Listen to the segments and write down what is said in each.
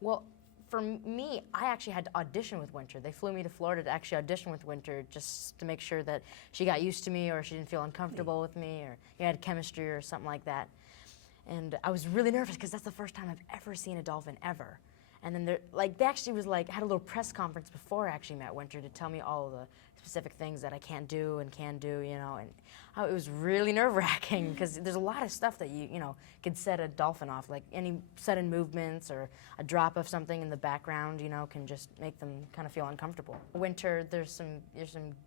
Well, for me, I actually had to audition with Winter. They flew me to Florida to actually audition with Winter just to make sure that she got used to me or she didn't feel uncomfortable with me or had chemistry or something like that. And I was really nervous because that's the first time I've ever seen a dolphin ever. And then they actually had a little press conference before I actually met Winter to tell me all of the specific things that I can't do and can do, you know. And it was really nerve-wracking because there's a lot of stuff that you could set a dolphin off, like any sudden movements or a drop of something in the background, can just make them kind of feel uncomfortable. Winter, there's some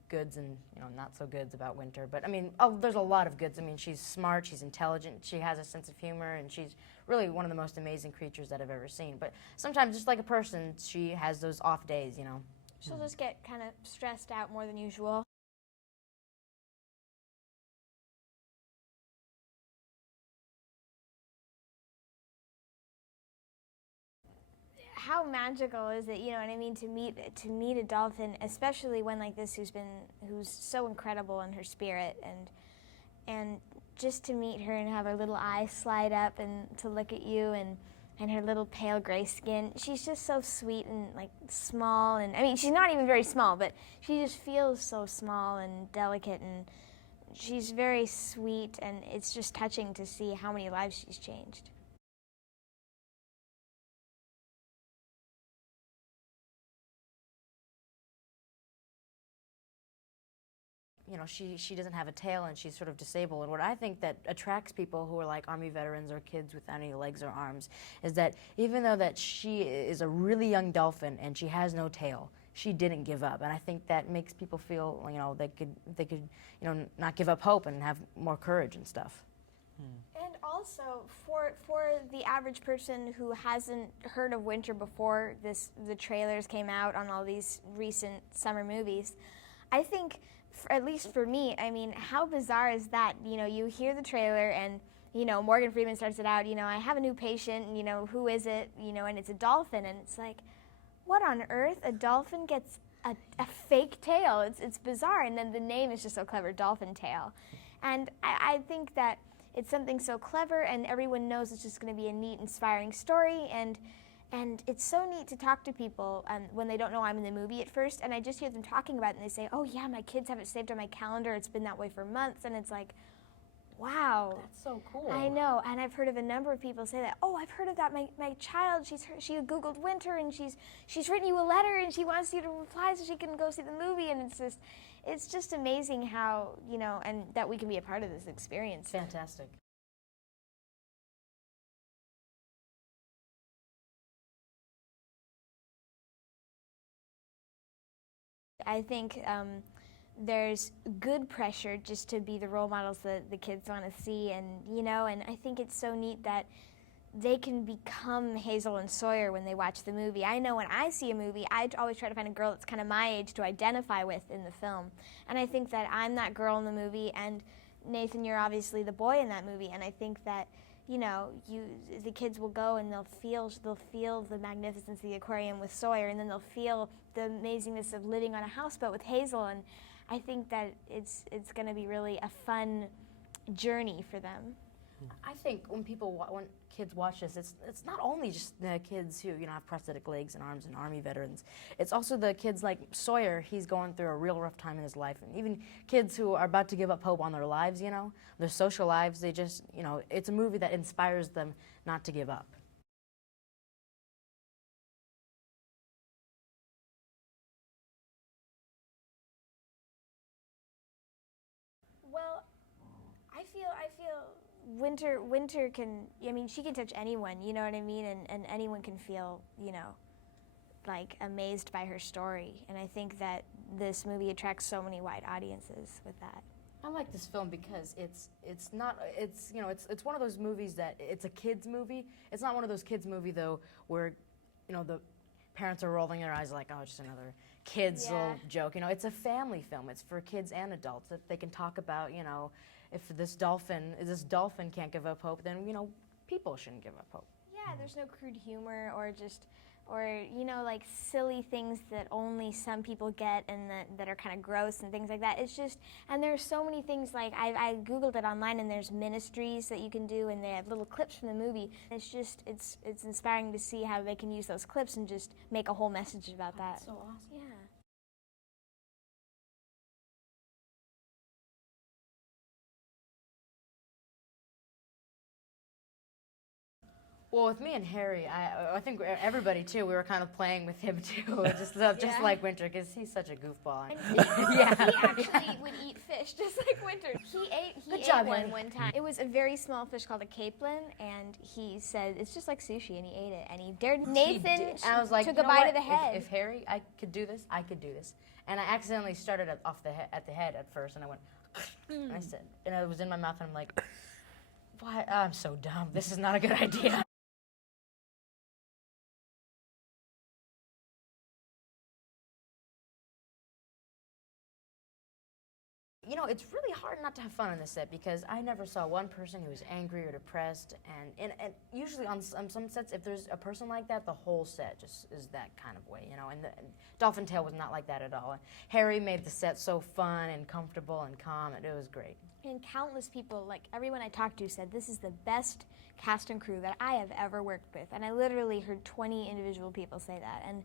goods and not so goods about Winter, but I mean, there's a lot of goods. I mean, she's smart, she's intelligent, she has a sense of humor, and she's really one of the most amazing creatures that I've ever seen. But sometimes, just like a person, she has those off days, She'll just get kind of stressed out more than usual. How magical is it, you know what I mean, to meet a dolphin, especially one like this who's so incredible in her spirit, and just to meet her and have her little eyes slide up and to look at you and her little pale gray skin. She's just so sweet and like small, and I mean she's not even very small, but she just feels so small and delicate, and she's very sweet, and it's just touching to see how many lives she's changed. She doesn't have a tail and she's sort of disabled. And what I think that attracts people who are like Army veterans or kids without any legs or arms is that even though that she is a really young dolphin and she has no tail, she didn't give up. And I think that makes people feel, they could not give up hope and have more courage and stuff. And also, for the average person who hasn't heard of Winter before the trailers came out on all these recent summer movies, I think, at least for me, I mean, how bizarre is that? You hear the trailer and, Morgan Freeman starts it out, I have a new patient, and, who is it? And it's a dolphin, and it's like, what on earth? A dolphin gets a fake tail. It's bizarre, and then the name is just so clever, Dolphin Tail. And I think that it's something so clever, and everyone knows it's just going to be a neat, inspiring story, and it's so neat to talk to people when they don't know I'm in the movie at first, and I just hear them talking about it, and they say, oh yeah, my kids have it saved on my calendar, it's been that way for months, and it's like, wow. That's so cool. I know, and I've heard of a number of people say that, oh, I've heard of that, my child, she Googled Winter, and she's written you a letter, and she wants you to reply so she can go see the movie, and it's just amazing how, and that we can be a part of this experience. Fantastic. I think there's good pressure just to be the role models that the kids want to see, and and I think it's so neat that they can become Hazel and Sawyer when they watch the movie. I know when I see a movie, I always try to find a girl that's kind of my age to identify with in the film, and I think that I'm that girl in the movie, and Nathan, you're obviously the boy in that movie, and I think that the kids will go and they'll feel the magnificence of the aquarium with Sawyer, and then they'll feel the amazingness of living on a houseboat with Hazel, and I think that it's going to be really a fun journey for them. I think when kids watch this, it's not only just the kids who have prosthetic legs and arms and Army veterans. It's also the kids like Sawyer. He's going through a real rough time in his life, and even kids who are about to give up hope on their lives. Their social lives. They just it's a movie that inspires them not to give up. Well, I feel Winter can, she can touch anyone, you know what I mean? And anyone can feel, like amazed by her story. And I think that this movie attracts so many wide audiences with that. I like this film because it's one of those movies that it's a kids movie. It's not one of those kids movie though where the parents are rolling their eyes like, oh, just another kids little joke. It's a family film. It's for kids and adults that they can talk about. If this dolphin can't give up hope, then people shouldn't give up hope. Yeah, there's no crude humor or just or you know, like silly things that only some people get and that are kind of gross and things like that. It's just, and there's so many things, like I googled it online, and there's ministries that you can do, and they have little clips from the movie. It's just, it's inspiring to see how they can use those clips and just make a whole message about that. That's so awesome. Yeah. Well, with me and Harry, I think everybody too, we were kind of playing with him too, just Yeah. like Winter, because he's such a goofball. And he actually would eat fish just like Winter. He Good ate job, one Harry. one time. It was a very small fish called a capelin, and he said it's just like sushi, and he ate it. And he dared Nathan And I was like, took you a know bite what? of the head. If Harry, I could do this, I could do this. And I accidentally started at the head at first, and I went, and I said, and it was in my mouth, and I'm like, why? I'm so dumb. This is not a good idea. You know, it's really hard not to have fun on this set because I never saw one person who was angry or depressed, and usually on some sets, if there's a person like that, the whole set just is that kind of way, you know, and Dolphin Tale was not like that at all. And Harry made the set so fun and comfortable and calm, and it was great. And countless people, like everyone I talked to, said this is the best cast and crew that I have ever worked with. And I literally heard 20 individual people say that. And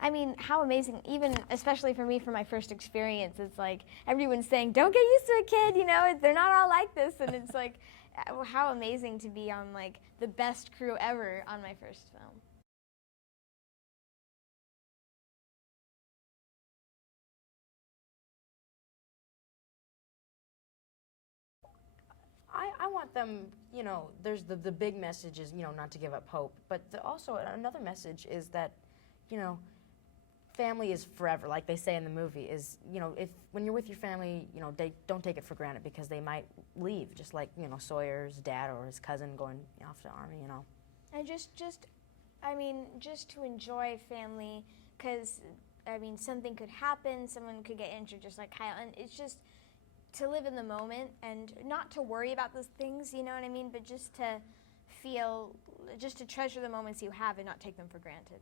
I mean, how amazing, even especially for me, for my first experience, it's like everyone's saying, don't get used to it, kid, you know, they're not all like this. And it's like, how amazing to be on like the best crew ever on my first film. I want them, you know, there's the big message is, you know, not to give up hope, but also another message is that, you know, family is forever, like they say in the movie, is, you know, when you're with your family, you know, don't take it for granted because they might leave, just like, you know, Sawyer's dad or his cousin going off to the army, you know. And just to enjoy family, because, I mean, something could happen, someone could get injured just like Kyle, and it's just to live in the moment and not to worry about those things, you know what I mean, but just to treasure the moments you have and not take them for granted.